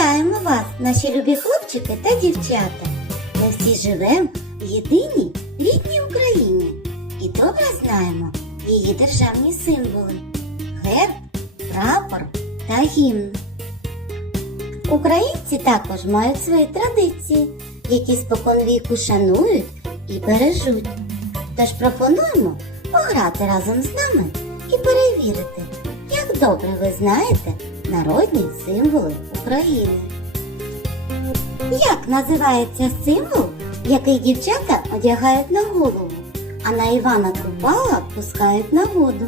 Вітаємо вас, наші любі хлопчики та дівчата. Ми всі живемо в єдиній рідній Україні і добре знаємо її державні символи герб, прапор та гімн. Українці також мають свої традиції, які споконвіку шанують і бережуть. Тож пропонуємо пограти разом з нами і перевірити, як добре ви знаєте народні символи України. Як називається символ, який дівчата одягають на голову, а на Івана Купала пускають на воду?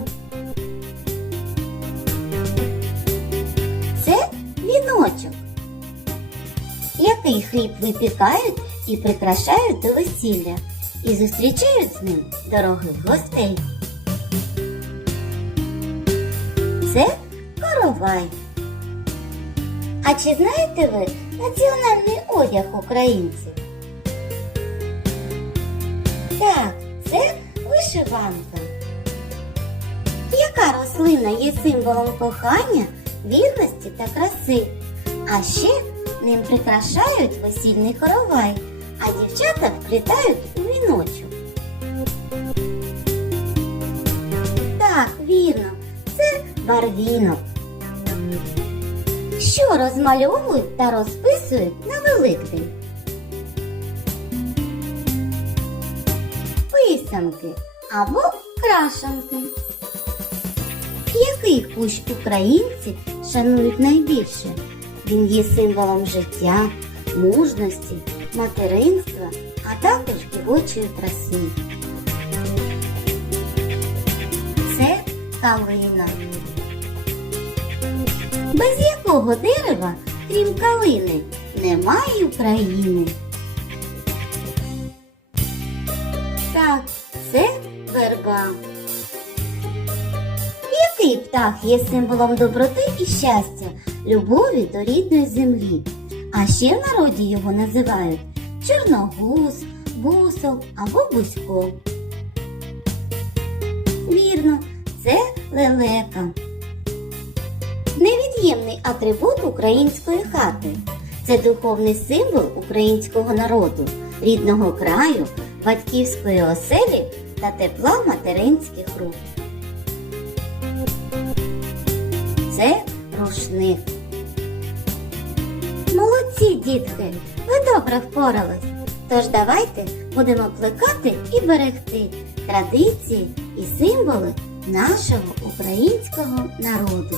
Це віночок. Який хліб випікають і прикрашають до весілля і зустрічають з ним дорогих гостей. Це коровай. А чи знаєте ви національний одяг українців? Так, це вишиванка. Яка рослина є символом кохання, вірності та краси? А ще ним прикрашають весільний коровай, а дівчата вплітають у віночок. Так, вірно, це барвінок. Що розмальовують та розписують на Великдень? Писанки або крашанки. Який кущ українці шанують найбільше? Він є символом життя, мужності, материнства, а також дівочої краси. Це калина. Без якого дерева, крім калини, немає України. Так, це верба. Який птах є символом доброти і щастя, любові до рідної землі? А ще в народі його називають чорногуз, бусол або бузько. Вірно, це лелека. Атрибут української хати. Це духовний символ українського народу, рідного краю, батьківської оселі та тепла материнських рук. Це рушник. Молодці, дітки! Ви добре впорались. Тож давайте будемо плекати і берегти традиції і символи нашого українського народу.